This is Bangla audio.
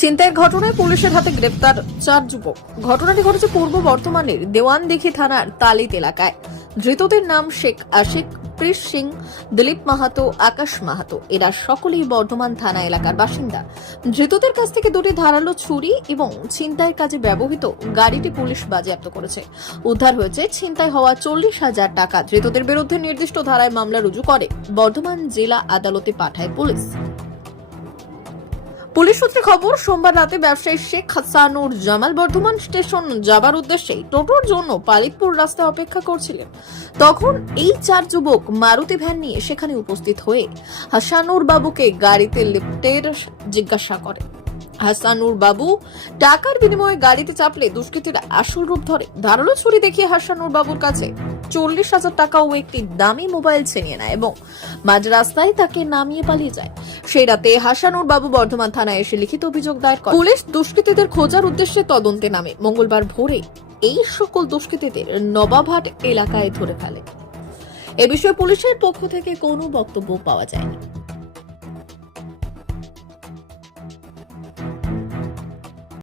ছিনতাইয়ের ঘটনায় পুলিশের হাতে গ্রেপ্তার চার যুবক। ঘটনাটি ঘটেছে পূর্ব বর্ধমানের দেওয়ানদিঘি থানার তালিত এলাকায়। ধৃতদের নাম শেখ আশিক প্রিস সিং, দিলীপ মাহাতো, আকাশ মাহাতো। এরা সকলেই বর্ধমান থানা এলাকার বাসিন্দা। ধৃতদের কাছ থেকে দুটি ধারালো ছুরি এবং ছিনতাইয়ের কাজে ব্যবহৃত গাড়িটি পুলিশ বাজেয়াপ্ত করেছে। উদ্ধার হয়েছে ছিনতাই হওয়া চল্লিশ হাজার টাকা। ধৃতদের বিরুদ্ধে নির্দিষ্ট ধারায় মামলা রুজু করে বর্ধমান জেলা আদালতে পাঠায় পুলিশ। পুলিশ সূত্রে খবর, সোমবার রাতে ব্যবসায়ী শেখ হাসানুর জামাল বর্ধমান স্টেশন যাবার উদ্দেশ্যে টোটোর জন্য পালিতপুর রাস্তায় অপেক্ষা করছিলেন। তখন এই চার যুবক মারুতি ভ্যান নিয়ে সেখানে উপস্থিত হয়ে হাসানুর বাবুকে গাড়িতে লিফটের জিজ্ঞাসা করে। হাসানুর বাবু টাকার বিনিময়ে গাড়িতে চাপলে দুষ্কৃতীরা আসল রূপ ধরে। ধারালো ছুরি দেখিয়ে হাসানুর বাবুর কাছে চল্লিশ হাজার টাকা ও একটি দামি মোবাইল ছিনিয়ে নেয় এবং মাঝ রাস্তায় তাকে নামিয়ে পালিয়ে যায়। সেই রাতে হাসানুর বাবু বর্ধমান থানায় এসে লিখিত অভিযোগ দায়ের করে পুলিশ দুষ্কৃতীদের খোঁজার উদ্দেশ্যে তদন্তে নামে। মঙ্গলবার ভোরে এই সকল দুষ্কৃতীদের নবাবহাট এলাকায় ধরে ফেলে। এ বিষয়ে পুলিশের পক্ষ থেকে কোনো বক্তব্য পাওয়া যায়নি।